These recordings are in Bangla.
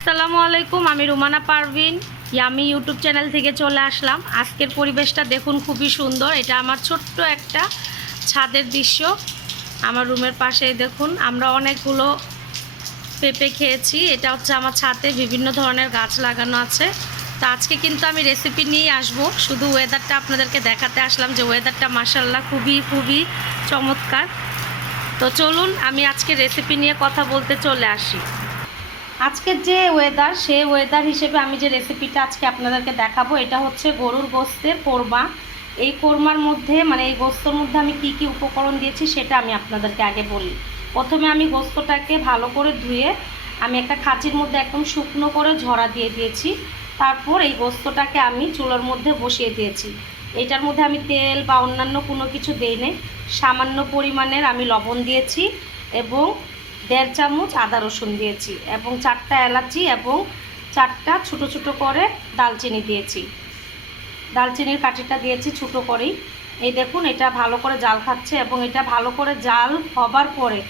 আসসালামু আলাইকুম, আমি Rumana Parvin. Yummy YouTube channel থেকে চলে আসলাম। আজকের পরিবেশটা দেখুন খুবই সুন্দর। এটা আমার ছোট্ট একটা ছাদের দৃশ্য। আমার রুমের পাশে দেখুন, আমরা অনেকগুলো পেঁপে খেয়েছি। এটা হচ্ছে আমার ছাদে বিভিন্ন ধরনের গাছ লাগানো আছে। তো আজকে কিন্তু আমি রেসিপি নিয়ে আসব। শুধু ওয়েদারটা আপনাদেরকে দেখাতে আসলাম যে ওয়েদারটা মাসাল্লাহ খুবই খুবই চমৎকার। তো চলুন, আমি আজকে রেসিপি নিয়ে কথা বলতে চলে আসি। আজকের যে ওয়েদার সে ওয়েদার হিসেবে আমি যে রেসিপিটা আজকে আপনাদেরকে দেখাবো, এটা হচ্ছে গরুর গোস্তের কোরমা। এই কোরমার মধ্যে মানে এই গোস্তর মধ্যে আমি কি কি উপকরণ দিয়েছি, সেটা আমি আপনাদেরকে আগে বলি। প্রথমে আমি গোস্তটাকে ভালো করে ধুয়ে, আমি একটা খাঁচির মধ্যে একদম শুকনো করে ঝরা দিয়ে দিয়েছি। তারপর এই গোস্তটাকে আমি চুলোর মধ্যে বসিয়ে দিয়েছি। এটার মধ্যে আমি তেল বা অন্যান্য কোনো কিছু দিই সামান্য পরিমাণের আমি লবণ দিয়েছি এবং দেড় চামচ আদা রসুন দিয়েছি এবং চারটা এলাচি এবং চারটা ছোট ছোট করে দালচিনি দিয়েছি। দালচিনির কাঠিটা দিয়েছি ছোট করেই। এই দেখুন, এটা ভালো করে জাল খাচ্ছে এবং এটা ভালো করে জাল হবার পরে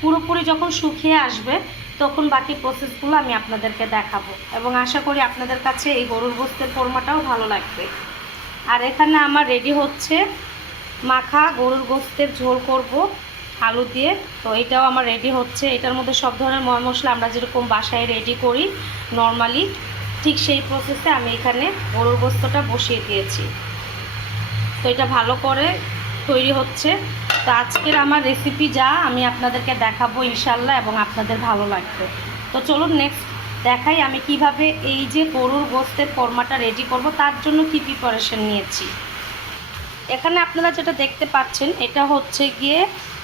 পুরোপুরি যখন শুকিয়ে আসবে তখন বাকি প্রসেসগুলো আমি আপনাদেরকে দেখাবো এবং আশা করি আপনাদের কাছে এই গরুর গোস্তের কোরমাটাও ভালো লাগবে। আর এখানে আমার রেডি হচ্ছে মাখা গরুর গোস্তের ঝোল করব। আলু দিয়ে। তো এটাও আমার রেডি হচ্ছে। এটার মধ্যে সব ধরনের ময় মশলা আমরা যেরকম বাসায় রেডি করি নর্মালি ঠিক সেই প্রসেসে আমি এখানে গরুর গোস্তটা বসিয়ে দিয়েছি। তো এটা ভালো করে তৈরি হচ্ছে। তো আজকের আমার রেসিপি যা, আমি আপনাদেরকে দেখাবো ইনশাল্লাহ এবং আপনাদের ভালো লাগবে। তো চলুন নেক্সট দেখাই আমি কীভাবে এই যে গরুর গোস্তের কর্মাটা রেডি করব, তার জন্য কী প্রিপারেশন নিয়েছি। এখানে আপনারা যেটা দেখতে পাচ্ছেন, এটা হচ্ছে গিয়ে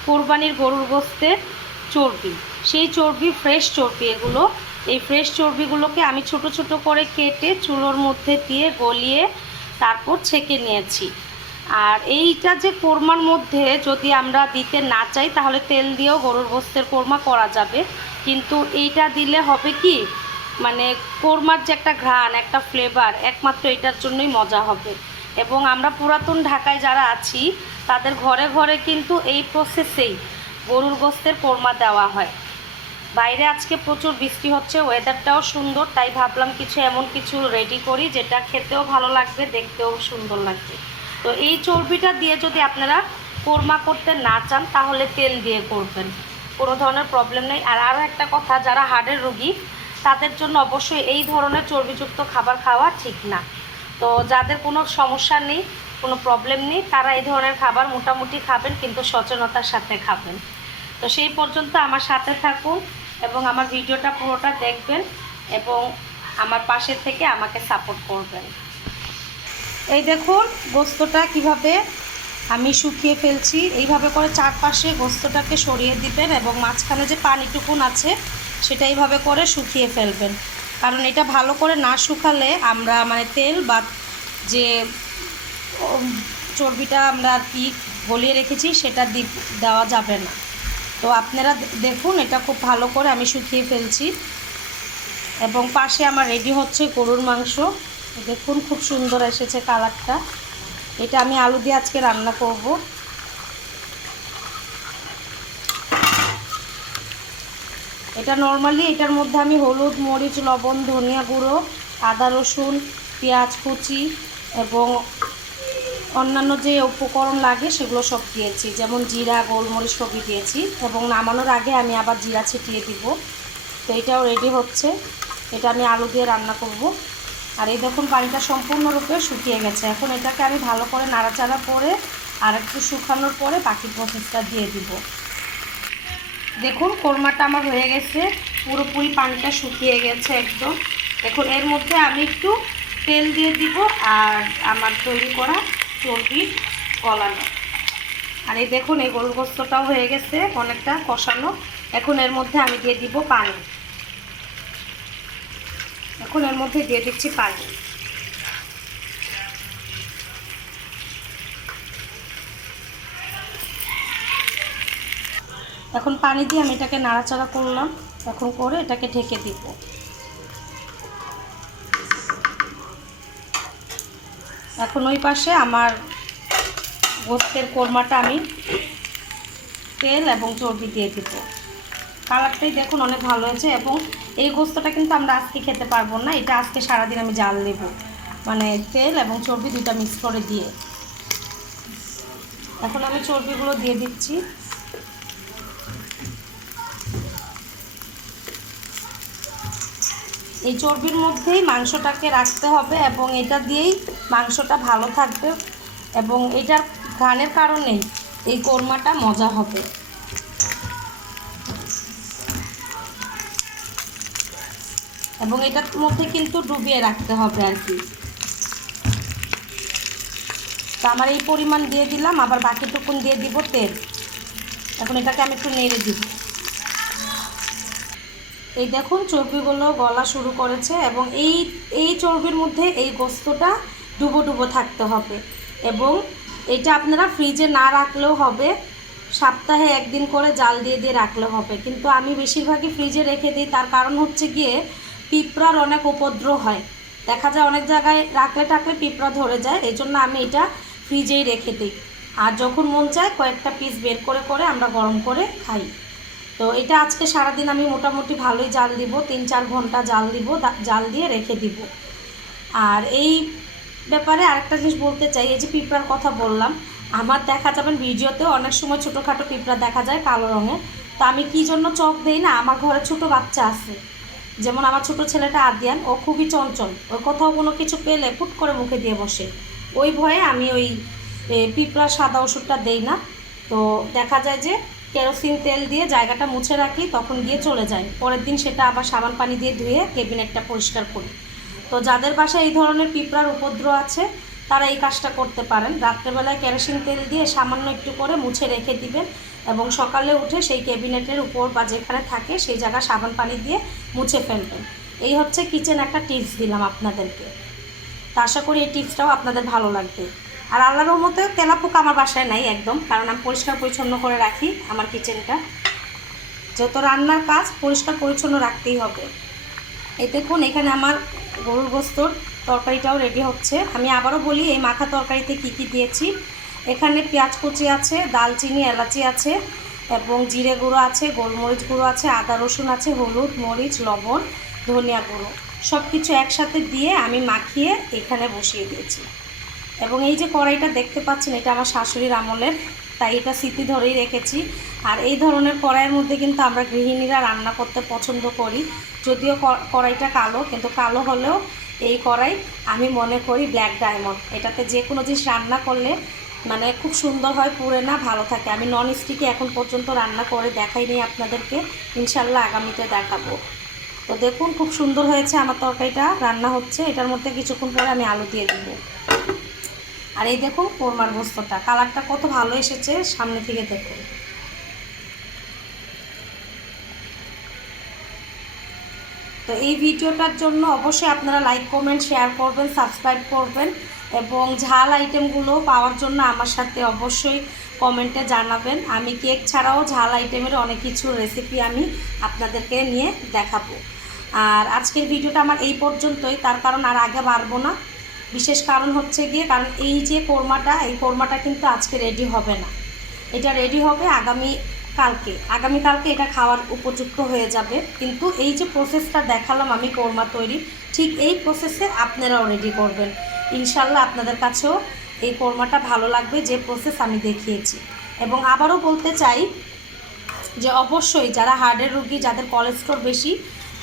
কোরবানির গরুর গোস্তের চর্বি। সেই চর্বি ফ্রেশ চর্বি এগুলো। এই ফ্রেশ চর্বিগুলোকে আমি ছোট ছোট করে কেটে চুলোর মধ্যে দিয়ে গলিয়ে তারপর ছেঁকে নিয়েছি। আর এইটা যে কোরমার মধ্যে যদি আমরা দিতে না চাই, তাহলে তেল দিয়েও গরুর গোস্তের কোরমা করা যাবে। কিন্তু এইটা দিলে হবে কি? মানে কোরমার যে একটা ঘ্রাণ, একটা ফ্লেভার একমাত্র এটার জন্যই মজা হবে। এবং আমরা পুরাতন ঢাকায় যারা আছি তাদের ঘরে ঘরে কিন্তু এই প্রসেসেই গরুর গোস্তের কোরমা দেওয়া হয়। বাইরে আজকে প্রচুর বৃষ্টি হচ্ছে ওয়েদারটাও সুন্দর, তাই ভাবলাম কিছু এমন কিছু রেডি করি যেটা খেতেও ভালো লাগবে, দেখতেও সুন্দর লাগবে। তো এই চর্বিটা দিয়ে যদি আপনারা কোরমা করতে না চান, তাহলে তেল দিয়ে করবেন। কোনো ধরনের প্রবলেম নেই। আর আরও একটা কথা, যারা হার্টের রোগী, তাদের জন্য অবশ্যই এই ধরনের চর্বিযুক্ত খাবার খাওয়া ঠিক না। তো যাদের কোনো সমস্যা নেই কোনো প্রবলেম নেই। তারা এই ধরনের খাবার মোটামুটি খাবেন, কিন্তু সচেতনতার সাথে খাবেন। তো সেই পর্যন্ত আমার সাথে থাকুন এবং আমার ভিডিওটা পুরোটা দেখবেন এবং আমার পাশে থেকে আমাকে সাপোর্ট করবেন। এই দেখুন গোস্তটা কীভাবে আমি শুকিয়ে ফেলছি। এইভাবে করে চারপাশে গোস্তটাকে সরিয়ে দিবেন এবং মাঝখানে যে পানিটুকুন আছে, সেটা এইভাবে করে শুকিয়ে ফেলবেন। কারণ এটা ভালো করে না শুকালে আমরা মানে তেল বা যে চর্বিটা আমরা আর কি গলিয়ে রেখেছি, সেটা দেওয়া যাবে না। তো আপনারা দেখুন, এটা খুব ভালো করে আমি শুকিয়ে ফেলছি। এবং পাশে আমার রেডি হচ্ছে গরুর মাংস। দেখুন, খুব সুন্দর এসেছে কালারটা। এটা আমি আলু দিয়ে আজকে রান্না করব। এটা নর্মালি এটার মধ্যে আমি হলুদ, মরিচ, লবণ, ধনিয়া গুঁড়ো, আদা রসুন, পেঁয়াজ কুচি এবং অন্যান্য যে উপকরণ লাগে সেগুলো সব দিয়েছি। যেমন জিরা, গোলমরিচ সবই দিয়েছি এবং নামানোর আগে আমি আবার জিরা ছিটিয়ে দিব। তো এটাও রেডি হচ্ছে। এটা আমি আলু দিয়ে রান্না করব। আর এই দেখুন পানিটা সম্পূর্ণরূপে শুকিয়ে গেছে। এখন এটাকে আমি ভালো করে নাড়াচাড়া করে আর একটু শুকানোর পরে বাকি প্রসেসটা দিয়ে দিব। দেখুন কোরমাটা আমার হয়ে গেছে। পুরোপুরি পানিটা শুকিয়ে গেছে একদম। এখন এর মধ্যে আমি একটু তেল দিয়ে দিব আর আমার তৈরি করা চর্বি গলানো। আর এই দেখুন, এই গোলগোস্তটাও হয়ে গেছে অনেকটা কষানো। এখন এর মধ্যে আমি দিয়ে দিব পানি। এখন এর মধ্যে দিয়ে দিচ্ছি পানি। এখন পানি দিয়ে আমি এটাকে নাড়াচাড়া করলাম। এখন করে এটাকে ঢেকে দিব। এখন ওই পাশে আমার গোস্তের কোরমাটা আমি তেল এবং চর্বি দিয়ে দিব। কালারটাই দেখুন অনেক ভালো হয়েছে এবং এই গোস্তটা কিন্তু আমরা আজকে খেতে পারব না, এটা আজকে সারাদিন আমি জাল দেব মানে তেল এবং চর্বি দুটা মিক্স করে দিয়ে। এখন আমি চর্বিগুলো দিয়ে দিচ্ছি। এই চর্বির মধ্যেই মাংসটাকে রাখতে হবে এবং এটা দিয়েই মাংসটা ভালো থাকবে এবং এটার ঘানের কারণে এই কোরমাটা মজা হবে। এবং এটার মধ্যে কিন্তু ডুবিয়ে রাখতে হবে আর কি। তো আমার এই পরিমাণ দিয়ে দিলাম, আবার বাকিটুকুন দিয়ে দিব তেল। এখন এটাকে আমি একটু নেড়ে দিব। এই দেখুন, চর্বিগুলো গলা শুরু করেছে এবং এই এই চর্বির মধ্যে এই গোস্তটা ডুবো ডুবো থাকতে হবে। এবং এটা আপনারা ফ্রিজে না রাখলেও হবে, সপ্তাহে একদিন করে জাল দিয়ে দিয়ে রাখলে হবে। কিন্তু আমি বেশিরভাগই ফ্রিজে রেখে দিই, তার কারণ হচ্ছে গিয়ে পিঁপড়ার অনেক উপদ্রব হয়। দেখা যায় অনেক জায়গায় রাখলে টাকলে পিঁপড়া ধরে যায় এই জন্য আমি এটা ফ্রিজেই রেখে দিই। আর যখন মন চায় কয়েকটা পিস বের করে করে আমরা গরম করে খাই। তো এটা আজকে সারাদিন আমি মোটামুটি ভালোই জাল দিব, তিন চার ঘণ্টা জাল দিব জাল দিয়ে রেখে দিব। আর এই ব্যাপারে আরেকটা জিনিস বলতে চাই, এই যে পিঁপড়ার কথা বললাম, আমার দেখা যাবেন ভিডিওতেও অনেক সময় ছোটোখাটো পিঁপড়া দেখা যায় কালো রঙের। তো আমি কী জন্য চোখ দেই না? আমার ঘরে ছোট বাচ্চা আছে। যেমন আমার ছোট ছেলেটা আদিয়ান, ও খুবই চঞ্চল। ও কোথাও কোনো কিছু পেলে ফুট করে মুখে দিয়ে বসে। ওই ভয়ে আমি ওই পিঁপড়া সাদা ওষুধটা দেই না। তো দেখা যায় যে কেরোসিন তেল দিয়ে জায়গাটা মুছে রাখি তখন গিয়ে চলে যায়। পরের দিন সেটা আবার সাবান পানি দিয়ে ধুয়ে কেবিনেটটা পরিষ্কার করি। তো যাদের বাসায় এই ধরনের পিঁপড়ার উপদ্রব আছে, তারা এই কাজটা করতে পারেন। রাত্রেবেলায় কেরোসিন তেল দিয়ে সামান্য একটু করে মুছে রেখে দিবেন এবং সকালে উঠে সেই ক্যাবিনেটের উপর বা যেখানে থাকে সেই জায়গা সাবান পানি দিয়ে মুছে ফেলবেন। এই হচ্ছে কিচেন একটা টিপস দিলাম আপনাদেরকে। তা আশা করি এই টিপসটাও আপনাদের ভালো লাগবে। আর আল্লাহর রহমতে তেলাপোকা আমার বাসায় নাই একদম, কারণ আমি পরিষ্কার পরিচ্ছন্ন করে রাখি আমার কিচেনটা। যত রান্নার কাজ পরিষ্কার পরিচ্ছন্ন রাখতেই হবে। এই দেখুন, এখানে আমার গরুর গোস্তর তরকারিটাও রেডি হচ্ছে। আমি আবারও বলি, এই মাখা তরকারিতে কি কি দিয়েছি? এখানে পেঁয়াজ কুচি আছে, দালচিনি, এলাচি আছে, এবং জিরে গুঁড়ো আছে, গোলমরিচ গুঁড়ো আছে, আদা রসুন আছে, হলুদ, মরিচ, লবণ, ধনিয়া গুঁড়ো। সব কিছু একসাথে দিয়ে আমি মাখিয়ে এখানে বসিয়ে দিয়েছি। এবং এই যে কড়াইটা দেখতে পাচ্ছেন, এটা আমার শাশুড়ির আমলের তাই এটা স্মৃতি ধরেই রেখেছি। আর এই ধরনের কড়াইয়ের মধ্যে কিন্তু আমরা গৃহিণীরা রান্না করতে পছন্দ করি। যদিও কড়াইটা কালো, কিন্তু কালো হলেও এই কড়াই আমি মনে করি ব্ল্যাক ডায়মন্ড এটাতে যে কোনো জিনিস রান্না করলে মানে খুব সুন্দর হয়, পুড়ে না, ভালো থাকে। আমি নন স্টিকে এখন পর্যন্ত রান্না করে দেখাইনি আপনাদেরকে। ইনশাল্লাহ আগামীতে দেখাবো। তো দেখুন, খুব সুন্দর হয়েছে আমার তরকারিটা, রান্না হচ্ছে। এটার মধ্যে কিছুক্ষণ পরে আমি আলু দিয়ে দিব। আর এই দেখুন কোরমার বস্তুটা কালারটা কত ভালো এসেছে, সামনে থেকে দেখুন তো এই ভিডিওটার জন্য অবশ্যই আপনারা লাইক, কমেন্ট, শেয়ার করবেন, সাবস্ক্রাইব করবেন এবং ঝাল আইটেমগুলো পাওয়ার জন্য আমার সাথে অবশ্যই কমেন্টে জানাবেন। আমি কেক ছাড়াও ঝাল আইটেমের অনেক কিছু রেসিপি আমি আপনাদেরকে নিয়ে দেখাবো। আর আজকের ভিডিওটা আমার এই পর্যন্তই। তার কারণ আর আগে বাড়বো না। বিশেষ কারণ হচ্ছে গিয়ে, কারণ এই যে কোরমাটা, এই কোরমাটা কিন্তু আজকে রেডি হবে না। এটা রেডি হবে আগামী কালকে। আগামী কালকে এটা খাওয়ার উপযুক্ত হয়ে যাবে। কিন্তু এই যে প্রসেসটা দেখালাম আমি কোরমা তৈরি, ঠিক এই প্রসেসে আপনারাও রেডি করবেন। ইনশাল্লাহ আপনাদের কাছেও এই কোরমাটা ভালো লাগবে, যে প্রসেস আমি দেখিয়েছি। এবং আবারও বলতে চাই যে অবশ্যই যারা হার্টের রুগী, যাদের কোলেস্ট্রল বেশি,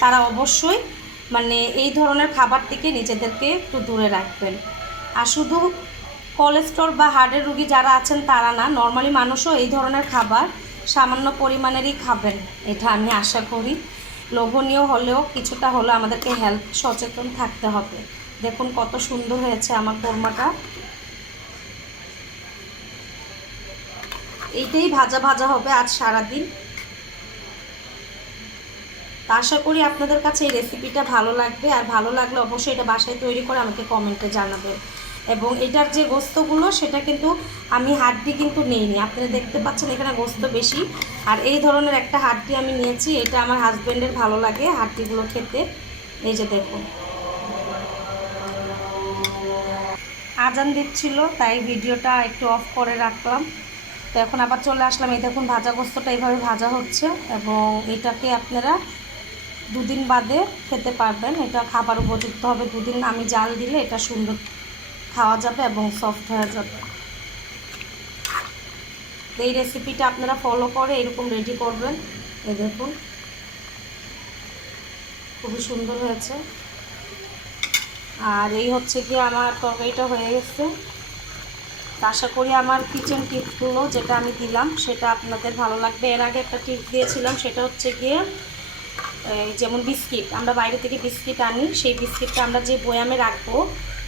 তারা অবশ্যই মানে এই ধরনের খাবার থেকে নিজেদেরকে একটু দূরে রাখবেন। আর শুধু কোলেস্ট্রল বা হার্টের রুগী যারা আছেন, তারা না নর্মালি মানুষও এই ধরনের খাবার সামান্য পরিমাণেরই খাবেন। এটা আমি আশা করি। লোভনীয় হলেও কিছুটা হলেও আমাদেরকে হেলথ সচেতন থাকতে হবে। দেখুন কত সুন্দর হয়েছে আমার কোরমাটা। এইটাই ভাজা ভাজা হবে আজ সারাদিন। আশা করি আপনাদের কাছে এই রেসিপিটা ভালো লাগবে। আর ভালো লাগলে অবশ্যই এটা বাসায় তৈরি করে আমাকে কমেন্টে জানাবেন। এবং এটার যে গোস্তগুলো, সেটা কিন্তু আমি হাড্ডি কিন্তু নিইনি। আপনারা দেখতে পাচ্ছেন এখানে গোস্ত বেশি। আর এই ধরনের একটা হাড্ডি আমি নিয়েছি, এটা আমার হাজব্যান্ডের ভালো লাগে হাড্ডিগুলো খেতে। এই যে দেখুন। আজান দিচ্ছিল, তাই ভিডিওটা একটু অফ করে রাখলাম। তো এখন আবার চলে আসলাম। এই দেখুন, ভাজা গোস্তটা এইভাবে ভাজা হচ্ছে। এবং এটাকে আপনারা দুদিন বাদে খেতে পারবেন। এটা খাবার উপযুক্ত হবে দুদিন। আমি জাল দিলে এটা সুন্দর খাওয়া যাবে এবং সফট হয়ে যাবে। এই রেসিপিটা আপনারা ফলো করে এরকম রেডি করবেন। এ দেখুন। খুবই সুন্দর হয়েছে। আর এই হচ্ছে কি আমার তরকারিটা হয়ে গেছে। আশা করি আমার কিচেন টিপসগুলো যেটা আমি দিলাম, সেটা আপনাদের ভালো লাগবে। এর আগে একটা টিপস দিয়েছিলাম, সেটা হচ্ছে গিয়ে যেমন বিস্কিট, আমরা বাইরে থেকে বিস্কিট আনি, সেই বিস্কিটটা আমরা যে বয়ামে রাখব,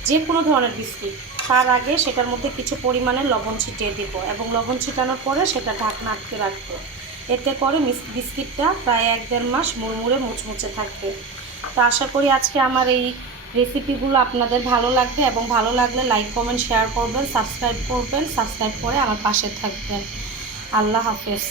যে কোনো ধরনের বিস্কিট, তার আগে সেটার মধ্যে কিছু পরিমাণে লবণ ছিটিয়ে দিব এবং লবণ ছিটানোর পরে সেটা ঢাকনা আটকে রাখব। এতে করে বিস্কিটটা প্রায় এক দেড় মাস মুড়মুড়ে মুচমুচে থাকবে। তো আশা করি আজকে আমার এই রেসিপিগুলো আপনাদের ভালো লাগবে এবং ভালো লাগলে লাইক, কমেন্ট, শেয়ার করবেন, সাবস্ক্রাইব করবেন, সাবস্ক্রাইব করে আমার পাশে থাকবেন। আল্লাহ হাফেজ।